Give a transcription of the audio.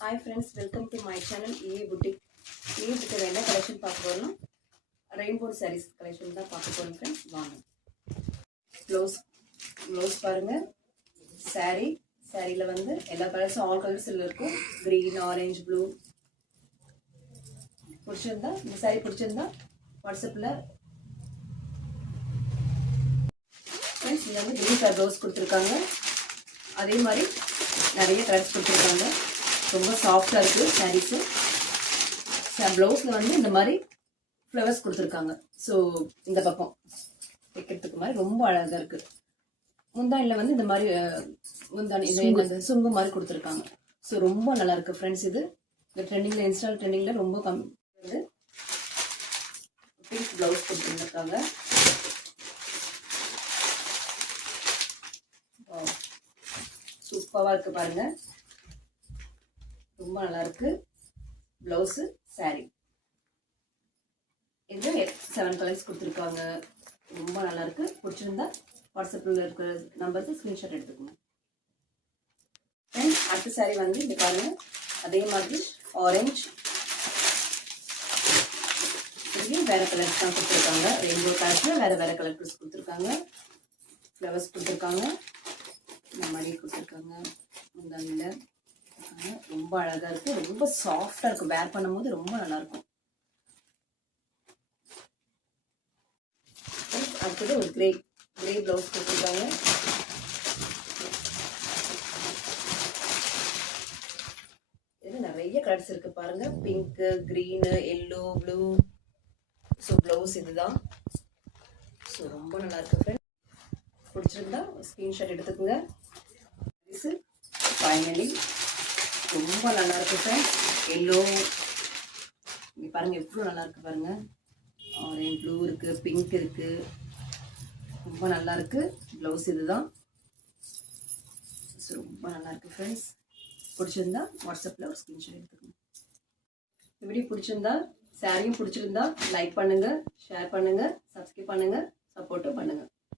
Hi friends, welcome to my channel EA Boutique. EA Boutique என்ன collection பார்க்க போறோம்னா rainbow sarees collection தான் பார்க்க போறோம் फ्रेंड्स. வாங்க. ப்ளவுஸ் பாருங்க. சாரில வந்து எல்லா கலர்ஸும் ஆல் கலர்ஸ்ல இருக்கும். green, orange, blue. பிடிச்சிருந்தா இந்த saree பிடிச்சிருந்தா வாட்ஸ்அப்ல फ्रेंड्स இங்க வந்து green கலர் ப்ளவுஸ் கொடுத்திருக்காங்க. அதே மாதிரி நிறைய கலர்ஸ் கொடுத்திருக்காங்க. ரொம்ப சாஃப்டா இருக்கு சாரீஸ். ப்ளவுஸ்ல வந்து இந்த மாதிரி ஃப்ளவர்ஸ் கொடுத்துருக்காங்க. ஸோ இந்த பக்கம் வைக்கிறதுக்கு மாதிரி ரொம்ப அழகா இருக்கு. முந்தானில வந்து இந்த மாதிரி முந்தானி இந்த சுங்கு மாதிரி கொடுத்துருக்காங்க. ஸோ ரொம்ப நல்லா இருக்கு ஃப்ரெண்ட்ஸ். இது இந்த ட்ரெண்டிங்ல இன்ஸ்டால் ட்ரெண்டிங்ல ரொம்ப கம்மி வந்து பிங்க் ப்ளவுஸ் கொடுத்துருக்காங்க. சூப்பரா இருக்கு பாருங்க. ரொம்ப நல்லா இருக்கு. பிளவுஸ் சாரி இது 7 கலர்ஸ் கொடுத்துருக்காங்க. ரொம்ப நல்லா இருக்கு. பிடிச்சிருந்தா வாட்ஸ்அப்ல இருக்கிற நம்பருக்கு ஸ்கிரீன்ஷாட் எடுத்துக்கோங்க. அடுத்த சாரி வந்து இங்க பாருங்க. அதே மாதிரி ஆரஞ்சு இதுலயும் வேற கலர்ஸ் தான் கொடுத்துருக்காங்க. ரெயின்போ கலர்ஸ்ல வேற கலர்ஸ் கொடுத்துருக்காங்க. ஃப்ளவர்ஸ் கொடுத்துருக்காங்க. இந்த மாதிரி கொடுத்துருக்காங்க. முந்தானில ரொம்ப அழகா இருக்கு. ரொம்ப சாஃப்டா இருக்கு. வேர் பண்ணும்போது ரொம்ப நல்லா இருக்கும். அடுத்தது ஒரு கிரே பிளவுஸ் கொடுத்துருக்காங்க. இது நிறைய கலர்ஸ் இருக்கு பாருங்க. Pink, green, yellow, blue. So blouse இதுதான். ஸோ ரொம்ப நல்லா இருக்கு ஃப்ரெண்ட். பிடிச்சிருந்தா ஸ்கிரீன்ஷாட் எடுத்துக்கோங்க. ஃபைனலி ரொம்ப நல்லா இருக்கு ஃப்ரெண்ட்ஸ். எல்லோ இங்கே பாருங்க எவ்வளோ நல்லா இருக்கு பாருங்க. ஆரஞ்சு, ப்ளூ இருக்கு, பிங்க் இருக்கு. ரொம்ப நல்லா இருக்கு. ப்ளவுஸ் இதுதான். ஸோ ரொம்ப நல்லா இருக்கு ஃப்ரெண்ட்ஸ். பிடிச்சிருந்தா வாட்ஸ்அப்பில் ஒரு ஸ்க்ரீன்ஷாட் எடுத்துக்கணும். இந்த வீடியோ பிடிச்சிருந்தா சாரியும் பிடிச்சிருந்தா லைக் பண்ணுங்க, ஷேர் பண்ணுங்க, சப்ஸ்கிரைப் பண்ணுங்க, சப்போர்ட்டும் பண்ணுங்க.